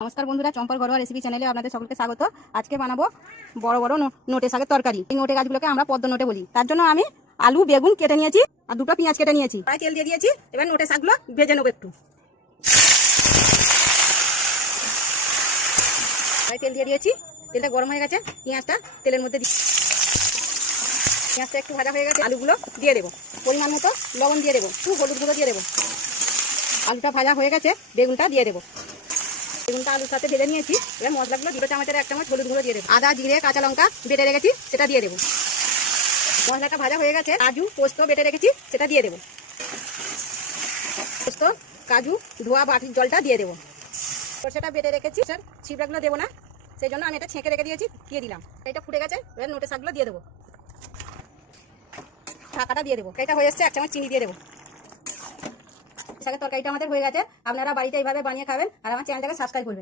নমস্কার বন্ধুরা, চম্পার ঘরোয়া রেসিপি চ্যানেলে আপনাদের সকলকে স্বাগত। আজকে বানাবো বড় বড় নোটে শাকের তরকারি। এই নোটে গাছগুলোকে আমরা পদ্ম নোটে বলি। তার জন্য আমি আলু বেগুন কেটে নিয়েছি আর দুটো পেঁয়াজ কেটে নিয়েছি। প্রায় তেল দিয়ে দিয়েছি। এবার নোটে শাকগুলো ভেজে নেবো একটু। প্রায় তেল দিয়ে দিয়েছি, তেলটা গরম হয়ে গেছে। পেঁয়াজটা তেলের মধ্যে পেঁয়াজটা একটু ভাজা হয়ে গেছে, আলুগুলো দিয়ে দেবো। পরিমাণ মতো লবণ দিয়ে দেবো, একটু হলুদ গুঁড়ো দিয়ে দেবো। আলুটা ভাজা হয়ে গেছে, বেগুনটা দিয়ে দেবো। বেগুনটা আলুর সাথে ভেজে নিয়েছি। এবার মশলাগুলো 2 চামচের 1 চামচ হলুদ গুঁড়ো দিয়ে দেবো। আদা জিরে কাঁচা লঙ্কা বেটে রেখেছি, সেটা দিয়ে দেবো। মশলাটা ভাজা হয়ে গেছে, কাজু পোস্ত বেটে রেখেছি, সেটা দিয়ে দেবো। পোস্ত কাজু ধোয়া বাটির জলটা দিয়ে দেবো। সরষেটা বেটে রেখেছি, স্যার ছিবড়াগুলো দেবো না, সেই জন্য আমি এটা ছেঁকে রেখে দিয়েছি, দিয়ে দিলাম। এটা ফুটে গেছে, এবার নোটে শাকগুলো দিয়ে দেবো। ঢাকাটা দিয়ে দেবো। এটা হয়ে এসছে, 1 চামচ চিনি দিয়ে দেবো। শাকের তরকারিটা আমাদের হয়ে গেছে। আপনারা বাড়িতে এইভাবে বানিয়ে খাবেন আর আমার চ্যানেলটাকে সাবস্ক্রাইব করবেন।